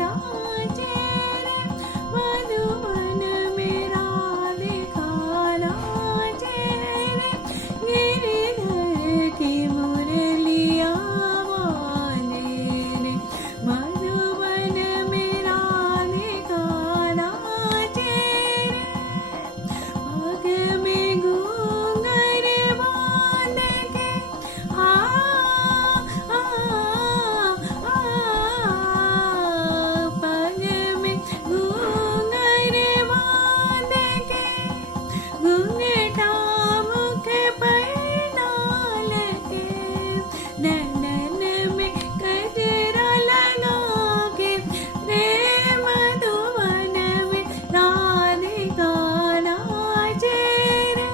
नाचे रे मधुबन में राधिका नाचे रे गिरिधर की मुरलिया बाजे रे मधुबन में राधिका नाचे रे पग में घूंघर बांध के आ आ आ पग में घूंघर बांध के घूंघटा मुख पर डाल के नैनन में कजरा लगा के रे मधुबन में राधिका नाचे रे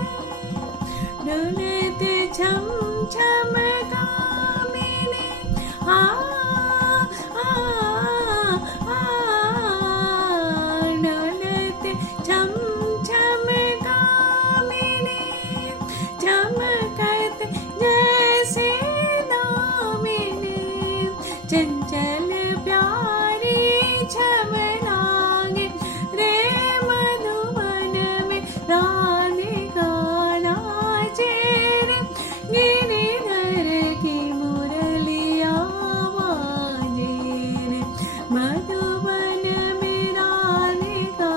डोलते छम छम कामिनी आ आ आ डोलते छम छम कामिनी चमकत जैसे दामिनी चंचल प्यारी छम लागे रे मधुबन में राधिका नाचे रे गिरिधर की मुरलिया बाजे रे मधुबन में राधिका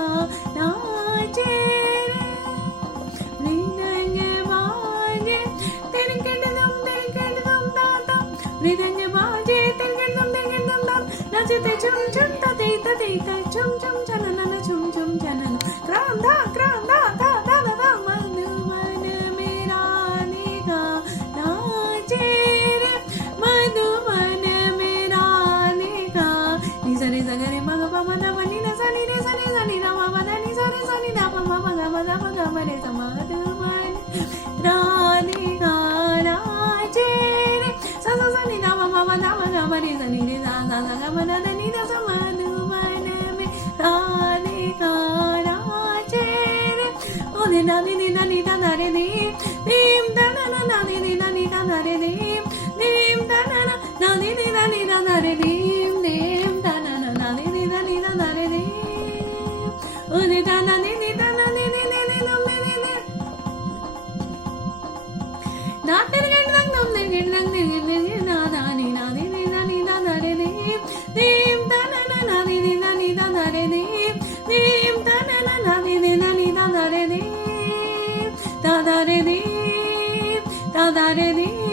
नाचे रे मृदंग बाजे तिरकिट दुम ताता मृदंग बाजे तिरकिट दुम ताता नचते चुम चुम तते तते चुम चुम चनन चुम चुम चनन क्रांदा क्रांदा दा दा दा दा मधुबन में राधिका नाचे रे मधुबन में राधिका नि सरे सगरे मग प म द प नि न सा नि रे सा नि सा नि द म प द नि सा रे सा नि द प म प ग म द प ग म रे स मधुबन राधिका नाचे रे सा सा सा नि द प म प द प ग म रे सा नि रे सा सा सा ग म द द नि द स मधुबन में राधिका नाचे रे ओ नि दा नि दा नि दा दा रे दी दीम दा ना ना ना नि दा नि दा दा रे दीम दीम दा ना ना ना नि दा नि दा दा रे दीम दीम दा ना ना ना नि दा दा रे दीम ओ नि दा ना नि दा ना नि दम नि ना तेरे गण दम ने गण ने ना दा नि दा दा रे दीम दीम दा ना ना ना नि दा दा रे दीम दीम दा ना ना ना नि दा दा रे दीम दा दा रे दीम दा दा रे दीम